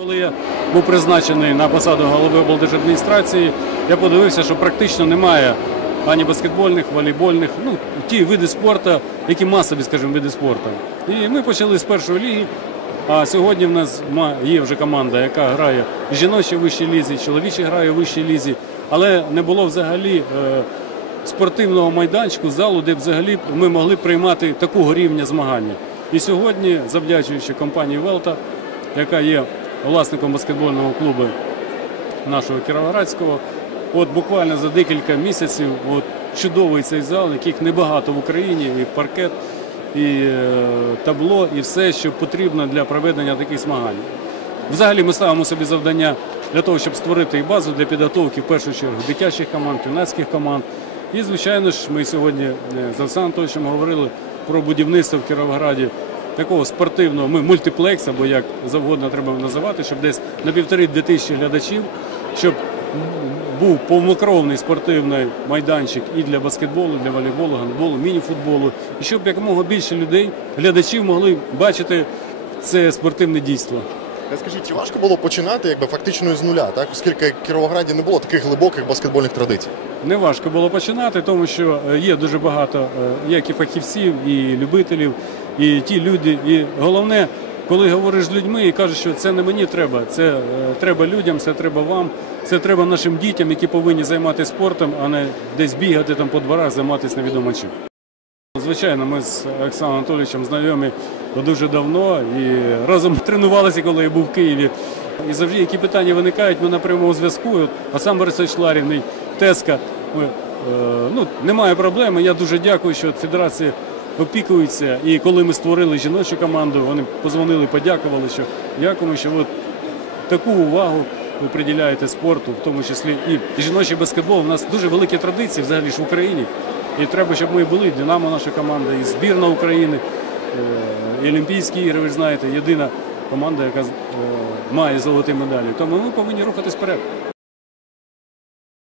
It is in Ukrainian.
Коли я був призначений на посаду голови облдержадміністрації, я подивився, що практично немає ані баскетбольних, волейбольних, ну ті види спорту, які масові, скажімо, види спорту. І ми почали з першої ліги. А сьогодні в нас є вже команда, яка грає в жіночій вищій лізі, чоловічі грає в вищій лізі, але не було взагалі е, спортивного майданчику, залу, де взагалі ми могли приймати такого рівня змагання. І сьогодні, завдячуючи компанії Велта, яка є власником баскетбольного клубу нашого Кіровоградського, от буквально за декілька місяців от чудовий цей зал, яких небагато в Україні, і паркет, і е, табло, і все, що потрібно для проведення таких змагань. Взагалі ми ставимо собі завдання для того, щоб створити і базу для підготовки в першу чергу дитячих команд, юнацьких команд. І, звичайно ж, ми сьогодні е, з Олександром Анатолійовичем говорили про будівництво в Кіровограді такого спортивного ми мультиплекс, або як завгодно треба називати, щоб десь на півтори-дві тисячі глядачів, щоб був повнокровний спортивний майданчик і для баскетболу, для волейболу, гандболу, мініфутболу, і щоб якомога більше людей, глядачів могли бачити це спортивне дійство. Скажіть, чи важко було починати якби фактично з нуля, так? Оскільки в Кіровограді не було таких глибоких баскетбольних традицій. Не важко було починати, тому що е, є дуже багато е, як і фахівців, і любителів, і ті люди. І головне, коли говориш з людьми і кажеш, що це не мені треба, це е, треба людям, це треба вам, це треба нашим дітям, які повинні займатися спортом, а не десь бігати там по дворах, займатися невідомо чим. Звичайно, ми з Олександром Анатолійовичем знайомі дуже давно і разом тренувалися, коли я був в Києві. І завжди, які питання виникають, ми на прямому зв'язку. От Олександр Борисович Ларівний, Теска. Ми, е, ну, немає проблеми. Я дуже дякую, що федерація опікується. І коли ми створили жіночу команду, вони позвонили, подякували, що дякуємо, що от таку увагу ви приділяєте спорту, в тому числі і жіночий баскетбол. У нас дуже великі традиції взагалі ж в Україні. І треба, щоб ми були. Динамо наша команда, і збірна України, е, і Олімпійські ігри, ви знаєте, єдина команда, яка е, має золоті медалі. Тому ми повинні рухатись вперед.